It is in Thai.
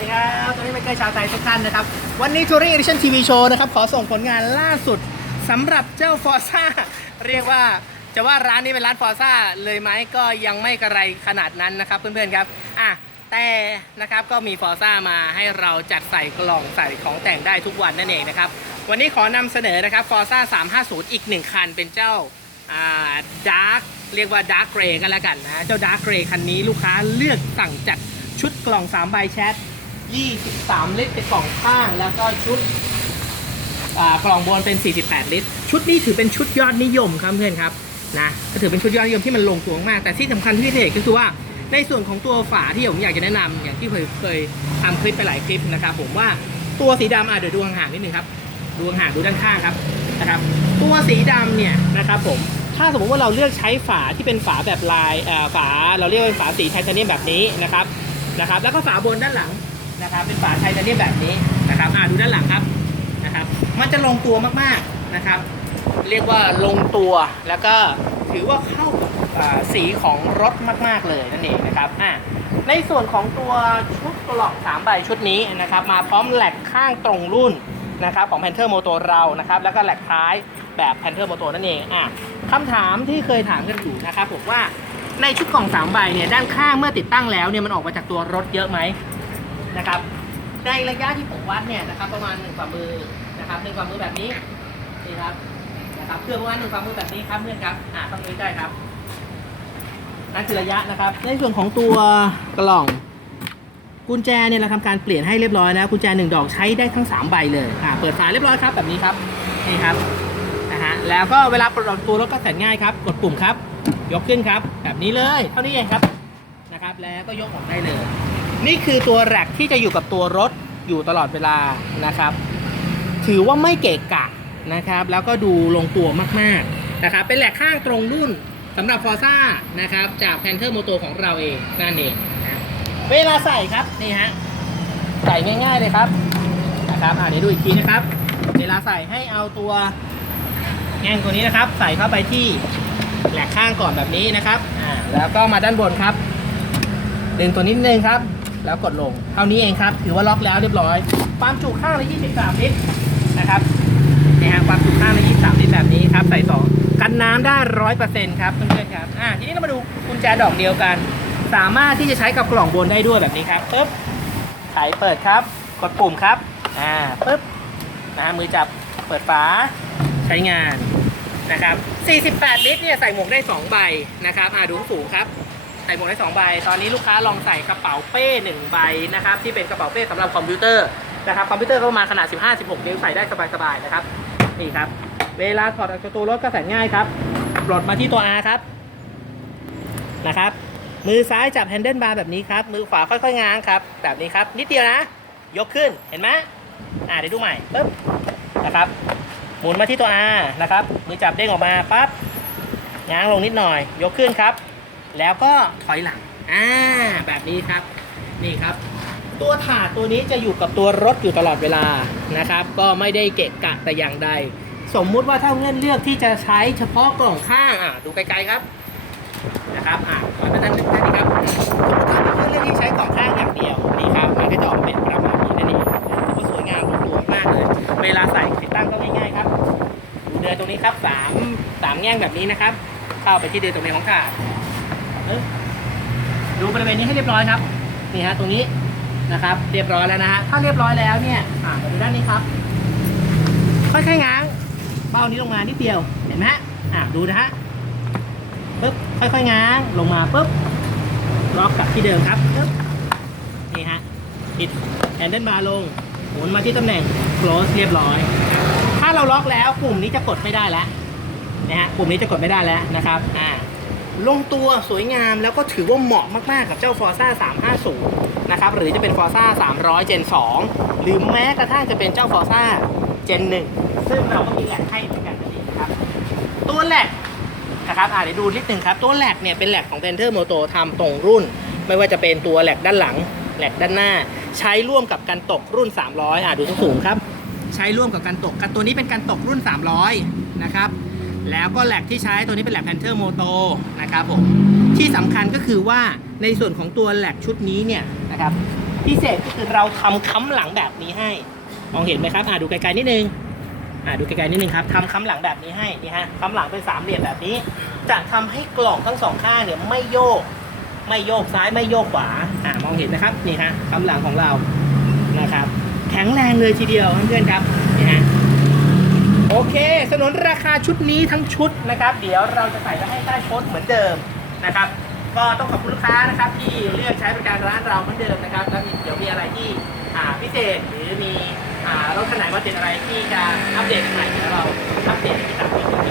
วัสดีครับตอนนี้เป็นใกล้ชาวไทยทุกท่านนะครับ วันนี้ Touring Edition TV Show นะครับ ขอส่งผลงานล่าสุดสำหรับเจ้า Forza เรียกว่าจะว่าร้านนี้เป็นร้าน Forza เลยไหมก็ยังไม่กระไรขนาดนั้นนะครับเพื่อนๆครับอะแต่นะครับก็มี Forza มาให้เราจัดใส่กล่องใส่ของแต่งได้ทุกวันนั่นเองนะครับ วันนี้ขอนำเสนอนะครับ Forza 350 อีกหนึ่งคันเป็นเจ้าอ่าดาร์กเรียกว่าดาร์กเกรย์กันแล้วกันนะ เจ้าดาร์กเกรย์คันนี้ลูกค้าเลือกสั่งจัดชุดกล่อง3ใบแชท 23 ลิตรเป็นกล่องข้าง แล้วก็ชุดอ่ากล่องบนเป็น 48 ลิตร ชุดนี้ถือเป็นชุดยอดนิยมครับเพื่อนครับนะก็ถือเป็นชุดยอดนิยมที่มันลงตัวมาก แต่ที่สำคัญที่พิเศษก็คือว่าในส่วนของตัวฝาที่ผมอยากจะแนะนำอย่างที่เคยเคยทำคลิปไปหลายคลิปนะครับผมว่าตัวสีดำอะเดี๋ยวดูห่างๆนิดนึงครับดูห่างดูด้านข้างครับนะครับตัวสีดำเนี่ยนะครับผมถ้าสมมติว่าเราเลือกใช้ฝาที่เป็นฝาแบบลายฝาเราเรียกว่าเป็นฝาสีไทเทเนียมแบบนี้นะครับนะครับ แล้วก็ฝาบนด้านหลัง นะครับ เป็นฝาไทเทเนียมแบบนี้นะครับอ่าดูด้านหลังครับนะครับ มันจะลงตัวมากๆนะครับ เรียกว่าลงตัวแล้วก็ถือว่าเข้ากับสีของรถมากๆเลยนั่นเองนะครับอ่าในส่วนของตัวชุดกล่อง3ใบชุดนี้นะครับมาพร้อมแหลกข้างตรงรุ่นนะครับของ Panther Moto เรานะครับแล้วก็แหลกท้ายแบบ Panther Moto นั่นเองอะคำถามที่เคยถามกันอยู่นะครับผมว่าในชุดกล่อง3ใบเนี่ยด้านข้างเมื่อติดตั้งแล้วเนี่ยมันออกมาจากตัวรถเยอะไหม นะครับ ในระยะที่ผมวัดเนี่ยนะครับ ประมาณ1ฝ่ามือนะครับหนึ่งฝ่ามือแบบนี้นี่ครับนะครับเครื่อประมาณหนึ่งฝ่ามือแบบนี้ครับเพื่อนครับอ่าต้องนี้ได้ครับนั่นคือระยะนะครับ ในส่วนของตัวกล่องกุญแจเนี่ยเราทำการเปลี่ยนให้เรียบร้อยนะกุญแจหนึ่งดอกใช้ได้ทั้ง3ใบเลยอ่าเปิดฝาเรียบร้อยครับแบบนี้ครับนี่ครับนะฮะแล้วก็เวลาปลดตัวรถก็แสนง่ายครับ กดปุ่มครับ ยกขึ้นครับ แบบนี้เลยเท่านี้เองครับนะครับ แล้วก็ยกออกได้เลย นี่คือตัวแร็กที่จะอยู่กับตัวรถอยู่ตลอดเวลานะครับ ถือว่าไม่เกะกะนะครับ แล้วก็ดูลงตัวมากๆนะครับ เป็นแหลกข้างตรงรุ่นสำหรับ f o r z a นะครับ จาก Panther Moto ของเราเองนั่นเองนะเวลาใส่ครับนี่ฮะใส่ง่าย ๆเลยครับนะครับอ่าเดี๋ยวดูอีกทีนะครับ เวลาใส่ให้เอาตัวแง่งตัวนี้นะครับ ใส่เข้าไปที่แหลกข้างก่อนแบบนี้นะครับอ่าแล้วก็มาด้านบนครับดึงตัวนิดนึงครับ แล้วกดลง เท่านี้เองครับ ถือว่าล็อกแล้วเรียบร้อย ความจุข้างละ23 ลิตรนะครับนี่ฮะความจุข้างละ23 ลิตรแบบนี้ครับ ใส่สองกันน้ำได้ร้อยเปอร์เซ็นต์ครับเพื่อนๆครับ อ่าทีนี้เรามาดูกุญแจดอกเดียวกัน สามารถที่จะใช้กับกล่องบนได้ด้วยแบบนี้ครับปึ๊บไขเปิดครับ กดปุ่มครับ อ่าปึ๊บนะมือจับเปิดฝาใช้งานนะครับ 48 ลิตรเนี่ยใส่หมวกได้ 2 ใบนะครับ อ่าดูสูงครับ ส่หมวกได้2ใบ ตอนนี้ลูกค้าลองใส่กระเป๋าเป้1ใบนะครับที่เป็นกระเป๋าเป้สำหรับคอมพิวเตอร์นะครับคอมพิวเตอร์ก็ประมาณขนาด 15-16 นิ้วใส่ได้สบายๆนะครับนี่ครับเวลาถอดออกจากตัวรถก็ใส่ง่ายครับปลดมาที่ตัว R ครับนะครับมือซ้ายจับแฮนเดิลบาร์แบบนี้ครับมือขวาค่อยๆง้างครับแบบนี้ครับนิดเดียวนะ ยกขึ้นเห็นไหมอ่าเดี๋ยวดูใหม่ปึ๊บนะครับหมุนมาที่ตัว R นะครับมือจับเด้งออกมาปั๊บง้างลงนิดหน่อย ยกขึ้นครับ แล้วก็ถอยหลังอ่าแบบนี้ครับนี่ครับ ตัวถาดตัวนี้จะอยู่กับตัวรถอยู่ตลอดเวลานะครับ ก็ไม่ได้เกะกะแต่อย่างใด สมมุติว่าถ้าเงื่อนเลือกที่จะใช้เฉพาะกล่องข้างอะดูไกลๆครับนะครับอะขอด้านนั้นด้านี้ครับสมมติถ้าเงื่อนเลือกที่ใช้กล่องข้างอย่างเดียวนี่ครับมันก็จะออกเป็นประมาณนี้นั่นเองถือว่าสวยงามลงตัวมากเลยเวลาใส่ติดตั้งก็ง่ายๆครับดูเดือยตรงนี้ครับสามสามแง่งแบบนี้นะครับ เข้าไปที่เดือยตรงนี้ของถาด ดูบริเวณนี้ให้เรียบร้อยครับนี่ฮะตรงนี้นะครับ เรียบร้อยแล้วนะฮะถ้าเรียบร้อยแล้วเนี่ยอ่ามาดูด้านนี้ครับค่อยๆง้างเบ้านี้ลงมานิดเดียวเห็นไหมฮะอ่าดูนะฮะปึ๊บค่อยๆง้างลงมาปึ๊บล็อกกลับที่เดิมครับปึ๊บนี่ฮะปิดแฮนเดิลบาร์ลงหมุนมาที่ตำแหน่ง close เรียบร้อย ถ้าเราล็อกแล้วปุ่มนี้จะกดไม่ได้แล้วนะฮะปุ่มนี้จะกดไม่ได้แล้วนะครับอ่า ลงตัวสวยงามแล้วก็ถือว่าเหมาะมาก ๆ กับเจ้า Forza 350 นะครับ หรือจะเป็น Forza 300 Gen 2 หรือแม้กระทั่งจะเป็นเจ้า Forza Gen 1 ซึ่งเราก็มีแหลกให้เหมือนกันนั่นเองครับ ตัวแหลกนะครับอ่าเดี๋ยวดูนิดนึงครับ ตัวแหลกเนี่ยเป็นแหลกของ Panther Moto ทำตรงรุ่น ไม่ว่าจะเป็นตัวแหลกด้านหลังแหลกด้านหน้า ใช้ร่วมกับกันตกรุ่น 300อ่าดูสูงครับ ใช้ร่วมกับกันตกกันตัวนี้เป็นกันตกรุ่น 300 นะครับ แล้วก็แหลกที่ใช้ตัวนี้เป็นแหลก Panther Moto นะครับผมที่สำคัญก็คือว่าในส่วนของตัวแหลกชุดนี้เนี่ยนะครับพิเศษก็คือเราทำค้ำหลังแบบนี้ให้ มองเห็นไหมครับอ่าดูไกลๆนิดนึงอ่าดูไกลๆนิดนึงครับทำค้ำหลังแบบนี้ให้นี่ฮะค้ำหลังเป็นสามเหลี่ยมแบบนี้ จะทำให้กล่องทั้งสองข้างเนี่ยไม่โยก ไม่โยกซ้ายไม่โยกขวาอ่ามองเห็นนะครับนี่ฮะค้ำหลังของเรานะครับ แข็งแรงเลยทีเดียวเพื่อนๆครับนี่ฮะ เค สนุนราคาชุดนี้ทั้งชุดนะครับ เดี๋ยวเราจะใส่ไปให้ใต้โพสต์เหมือนเดิมนะครับ ก็ต้องขอบคุณลูกค้านะครับที่เลือกใช้บริการร้านเราเหมือนเดิมนะครับ แล้วเดี๋ยวมีอะไรที่อ่าพิเศษหรือมีอ่ารถคันไหนมาติดอะไรที่จะอัปเดตใหม่เดี๋ยวเราอัปเดตให้ติดตามอีก